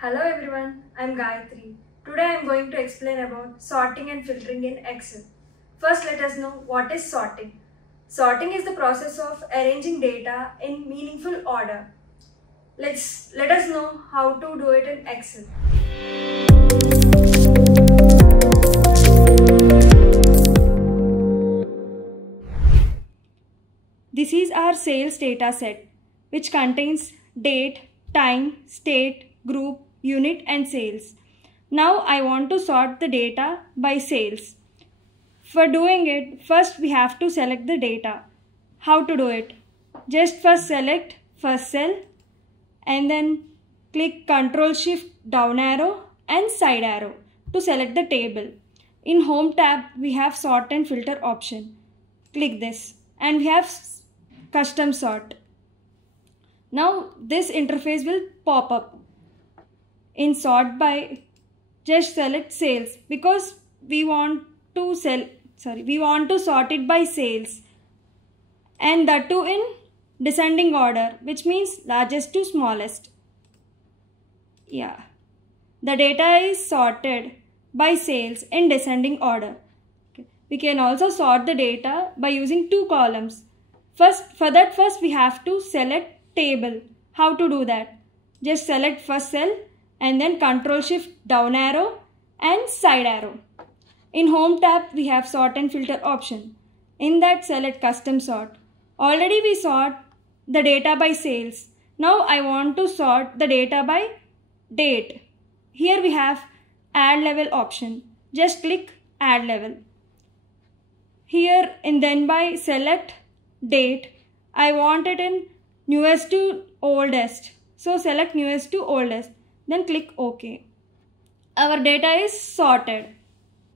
Hello everyone, I am Gayatri. Today I am going to explain about sorting and filtering in Excel. First, let us know what is sorting. Sorting is the process of arranging data in meaningful order. Let us know how to do it in Excel. This is our sales data set, which contains date, time, state, group, unit and sales. Now I want to sort the data by sales. For doing it, first we have to select the data. How to do it? Just first select first cell and then click Ctrl Shift down arrow and side arrow to select the table. In Home tab, we have Sort and Filter option. Click this and we have Custom Sort. Now this interface will pop up. In Sort By, just select Sales because we want to sort it by sales, and that too in descending order, which means largest to smallest. Yeah, the data is sorted by sales in descending order. Okay. We can also sort the data by using two columns. First we have to select table. How to do that? Just select first cell and then Ctrl Shift down arrow and side arrow. In Home tab, we have Sort and Filter option. In that, select Custom Sort. Already we sort the data by sales. Now I want to sort the data by date. Here we have Add Level option. Just click Add Level. Here in Then By, select Date. I want it in newest to oldest. So select newest to oldest. Then click OK. Our data is sorted.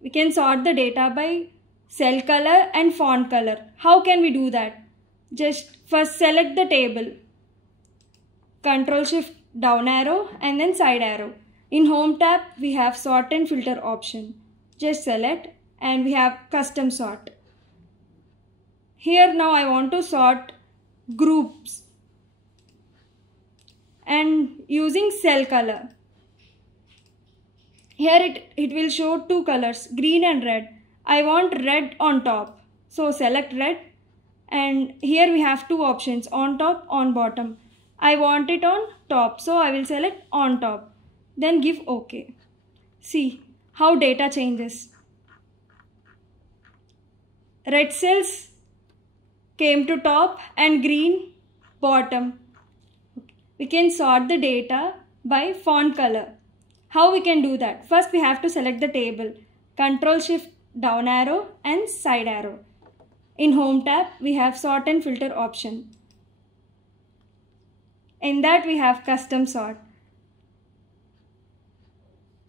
We can sort the data by cell color and font color. How can we do that? Just first select the table. Ctrl Shift down arrow and then side arrow. In Home tab, we have Sort and Filter option. Just select and we have Custom Sort. Here now I want to sort groups and using cell color. Here it will show two colors, green and red. I want red on top. So select red, and here we have two options, on top, on bottom. I want it on top, so I will select on top. Then give OK. See how data changes. Red cells came to top and green bottom. We can sort the data by font color. How we can do that? First we have to select the table. Ctrl Shift down arrow and side arrow. In Home tab, we have Sort and Filter option. In that we have Custom Sort.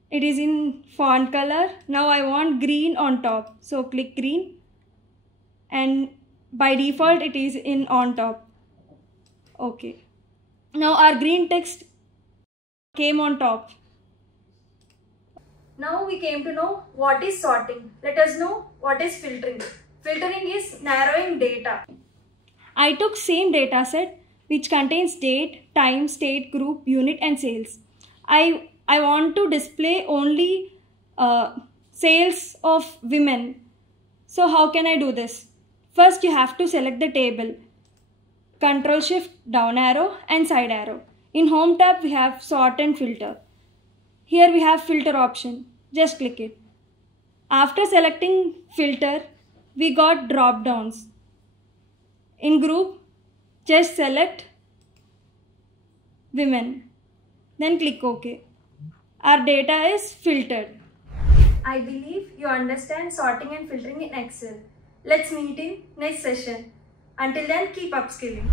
It is in font color. Now I want green on top. So click green. And by default it is in on top. Okay. Now our green text came on top. Now we came to know what is sorting. Let us know what is filtering. Filtering is narrowing data. I took same data set which contains date, time, state, group, unit and sales. I want to display only sales of women. So how can I do this? First you have to select the table. Ctrl Shift down arrow and side arrow. In Home tab we have Sort and Filter. Here we have Filter option. Just click it. After selecting Filter, we got drop downs. In Group, just select Women. Then click OK. Our data is filtered. I believe you understand sorting and filtering in Excel. Let's meet in next session. Until then, keep upskilling.